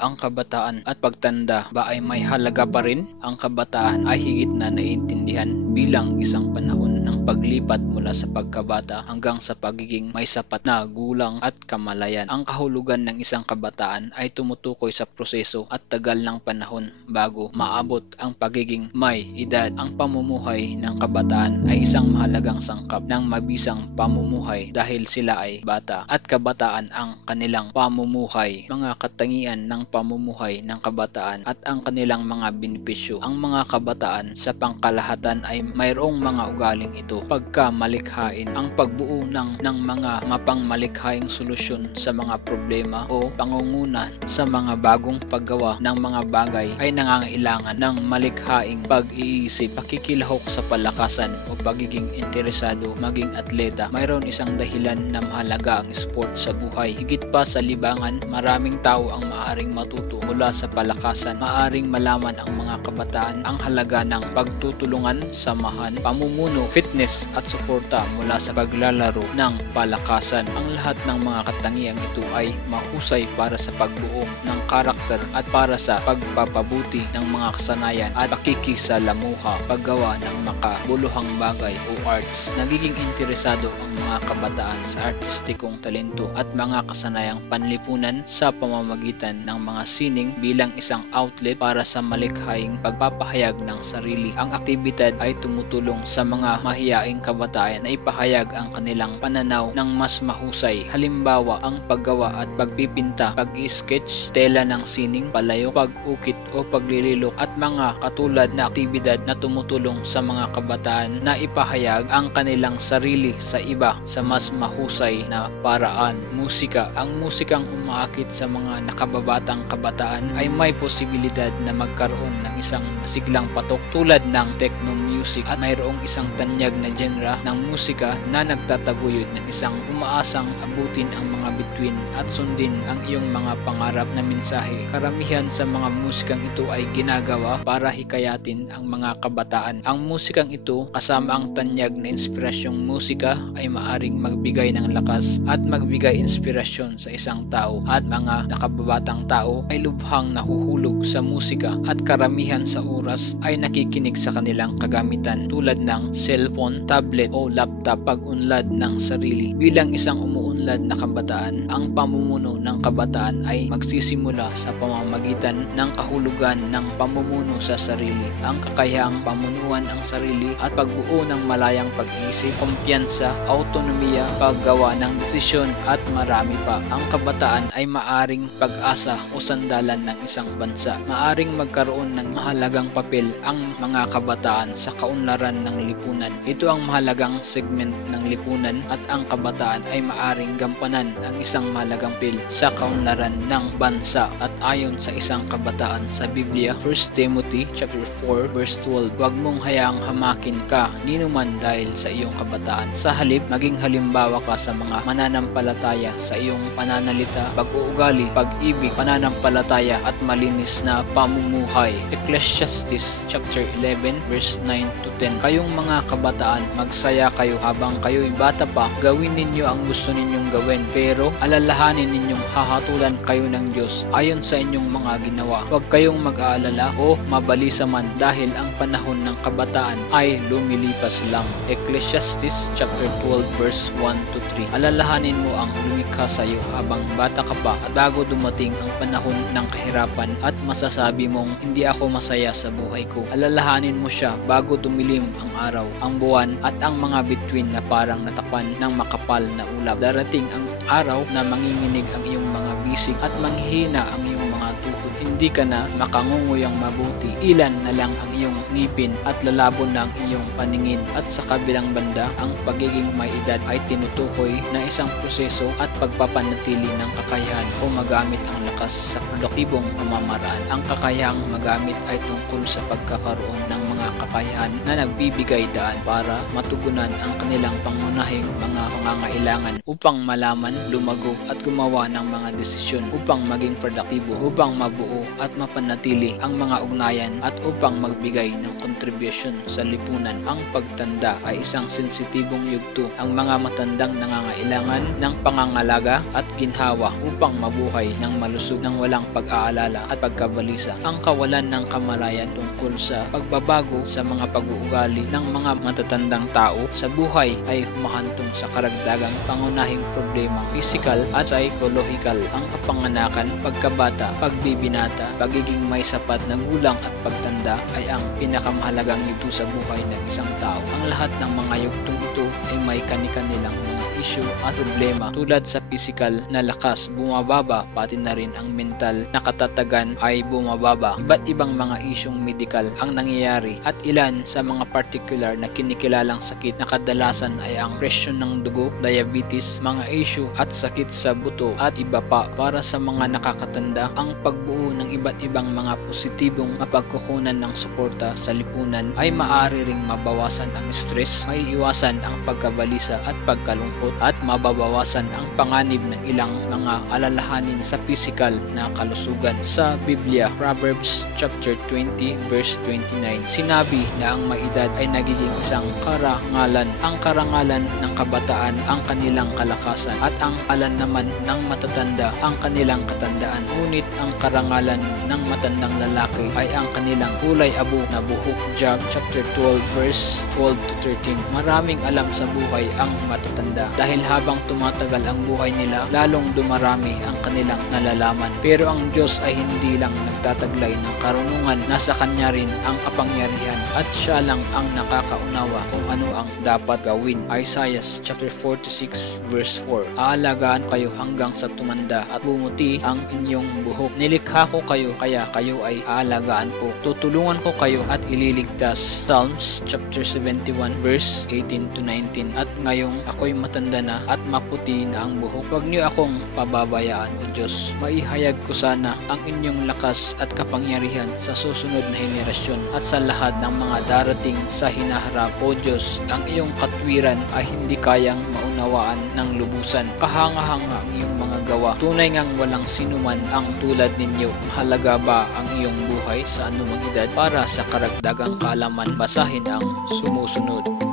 ang kabataan at pagtanda ba ay may halaga pa rin? Ang kabataan ay higit na naiintindihan bilang isang panahon ng paglipat mula sa pagkabata hanggang sa pagiging may sapat na gulang at kamalayan. Ang kahulugan ng isang kabataan ay tumutukoy sa proseso at tagal ng panahon bago maabot ang pagiging may edad. Ang pamumuhay ng kabataan ay isang mahalagang sangkap ng mabisang pamumuhay dahil sila ay bata at kabataan ang kanilang pamumuhay. Mga katangian ng pamumuhay ng kabataan at ang kanilang mga benepisyo. Ang mga kabataan sa pangkalahatan ay mayroong mga ugaling ito. Pagkamalikhain, ang pagbuo ng mga mapangmalikhaing solusyon sa mga problema o pangunguna sa mga bagong paggawa ng mga bagay ay nangangailangan ng malikhaing pag-iisip, pakikilahok sa palakasan o pagiging interesado maging atleta. Mayroon isang dahilan na mahalaga ang sport sa buhay. Higit pa sa libangan, maraming tao ang maaaring matuto mula sa palakasan. Maaaring malaman ang mga kabataan ang halaga ng pagtutulungan, samahan, pamumuno, fitness at suporta mula sa paglalaro ng palakasan. Ang lahat ng mga katangiang ito ay mahusay para sa pagbuo ng karakter at para sa pagpapabuti ng mga kasanayan at pakikisalamuha, paggawa ng makabuluhang bagay o arts. Nagiging interesado ang mga kabataan sa artistikong talento at mga kasanayang panlipunan sa pamamagitan ng mga sining bilang isang outlet para sa malikhaing pagpapahayag ng sarili. Ang aktibidad ay tumutulong sa mga mahiyaing kabataan na ipahayag ang kanilang pananaw ng mas mahusay. Halimbawa, ang paggawa at pagpipinta, pag-i-sketch, tela ng sining, palayo, pag-ukit o paglililok at mga katulad na aktibidad na tumutulong sa mga kabataan na ipahayag ang kanilang sarili sa iba sa mas mahusay na paraan. Musika. Ang musikang umaakit sa mga nakababatang kabataan ay may posibilidad na magkaroon ng isang masiglang patok tulad ng techno music at mayroong isang tanyag na genre ng musika na nagtataguyod ng isang umaasang abutin ang mga bituin at sundin ang iyong mga pangarap na mensahe. Karamihan sa mga musikang ito ay ginagawa para hikayatin ang mga kabataan. Ang musikang ito kasama ang tanyag na inspirasyong musika ay maaring magbigay ng lakas at magbigay inspirasyon sa isang tao at mga nakababatang tao ay lubhang nahuhulog sa musika at karamihan sa oras ay nakikinig sa kanilang kagamitan tulad ng cellphone, tablet o laptop. Pag-unlad ng sarili. Bilang isang umuunlad na kabataan, ang pamumuno ng kabataan ay magsisimula sa pamamagitan ng kahulugan ng pamumuno sa sarili, ang kakayahang pamunuan ang sarili at pagbuo ng malayang pag-iisip, kumpiyansa, autonomiya, paggawa ng desisyon at marami pa. Ang kabataan ay maaring pag-asa o sandalan ng isang bansa. Maaring magkaroon ng mahalagang papel ang mga kabataan sa kaunlaran ng lipunan. Ito ang mahalagang segment ng lipunan at ang kabataan ay maaring gampanan ang isang mahalagang papel sa kaunlaran ng bansa. At ayon sa isang kabataan sa Biblia, 1 Timothy chapter 4 verse 12, huwag mong hayaang hamakin ka ninuman dahil sa iyong kabataan. Sa halip, maging halimbawa ka sa mga mananampalataya sa iyong pananalita, pag-uugali, pag-ibig, pananampalataya at malinis na pamumuhay. Ecclesiastes chapter 11 verse 9 to 10. Kayong mga kabataan, magsaya kayo habang kayo'y bata pa. Gawin ninyo ang gusto ninyong gawin, pero alalahanin ninyong hahatulan kayo ng Diyos ayon sa inyong mga ginawa. Huwag kayong mag-aalala o mabalisa man dahil ang panahon ng kabataan ay lumilipas lang. Ecclesiastes chapter 12 verse 1 to 3. Alalahanin mo ang lumikha sa iyo habang bata ka pa at bago dumating ang panahon ng kahirapan at masasabi mong hindi ako masaya sa buhay ko. Alalahanin mo siya bago dumilim ang araw, ang buwan at ang mga bituin na parang natakpan ng makapal na ulap. Darating ang araw na manginginig ang iyong mga bisig at manghihina ang iyong mga tuhod. Hindi ka na makangunguyang mabuti. Ilan na lang ang iyong ngipin at lalabon na ang iyong paningin. At sa kabilang banda, ang pagiging may edad ay tinutukoy na isang proseso at pagpapanatili ng kakayahan o magamit ang lakas sa produktibong pamamaraan. Ang kakayahang magamit ay tungkol sa pagkakaroon ng mga mga kakayahan na nagbibigay daan para matugunan ang kanilang pangunahing mga pangangailangan upang malaman, lumago at gumawa ng mga desisyon upang maging produktibo, upang mabuo at mapanatili ang mga ugnayan at upang magbigay ng kontribusyon sa lipunan. Ang pagtanda ay isang sensitibong yugto. Ang mga matandang nangangailangan ng pangangalaga at ginhawa upang mabuhay ng malusog ng walang pag-aalala at pagkabalisa. Ang kawalan ng kamalayan tungkol sa pagbabago sa mga pag-uugali ng mga matatandang tao sa buhay ay humahantong sa karagdagang pangunahing problemang pisikal at psychological. Ang kapanganakan, pagkabata, pagbibinata, pagiging may sapat na gulang at pagtanda ay ang pinakamahalagang yugto sa buhay ng isang tao. Ang lahat ng mga yugtong ito ay may kani-kanilang mga issue at problema. Tulad sa physical na lakas, bumababa, pati na rin ang mental na katatagan ay bumababa. Iba't ibang mga isyong medikal ang nangyayari at ilan sa mga particular na kinikilalang sakit na kadalasan ay ang presyon ng dugo, diabetes, mga issue at sakit sa buto at iba pa. Para sa mga nakakatanda, ang pagbuo ng iba't ibang mga positibong mapagkukunan ng suporta sa lipunan ay maaari ring mabawasan ang stress, maiiwasan ang pagkabalisa at pagkalungkot at mababawasan ang panganib ng ilang mga alalahanin sa physical na kalusugan. Sa Biblia, Proverbs chapter 20 verse 29, sinabi na ang maedad ay nagiging isang karangalan. Ang karangalan ng kabataan ang kanilang kalakasan at ang kalan naman ng matatanda ang kanilang katandaan. Ngunit ang karangalan ng matandang lalaki ay ang kanilang kulay abo na buhok. Job chapter 12 verse 12 to 13. Maraming alam sa buhay ang matatanda dahil habang tumatagal ang buhay nila, lalong dumarami ang kanilang nalalaman. Pero ang Diyos ay hindi lang nagtataglay ng karunungan, nasa Kanya rin ang kapangyarihan at Siya lang ang nakakaunawa kung ano ang dapat gawin. Isaiah chapter 46 verse 4. Aalagaan kayo hanggang sa tumanda at bumuti ang inyong buhok. Nilikha ko kayo kaya kayo ay aalagaan ko. Tutulungan ko kayo at ililigtas. Psalms chapter 71 verse 18 to 19. At ngayong ako'y matanda na at maputi na ang buhok, huwag niyo akong pababayaan, O Diyos. Maihayag ko sana ang inyong lakas at kapangyarihan sa susunod na henerasyon at sa lahat ng mga darating sa hinaharap. O Diyos, ang iyong katwiran ay hindi kayang maunawaan ng lubusan. Kahanga-hanga ang iyong mga gawa. Tunay ngang walang sinuman ang tulad ninyo. Mahalaga ba ang iyong buhay sa anumang edad? Para sa karagdagang kaalaman, basahin ang sumusunod.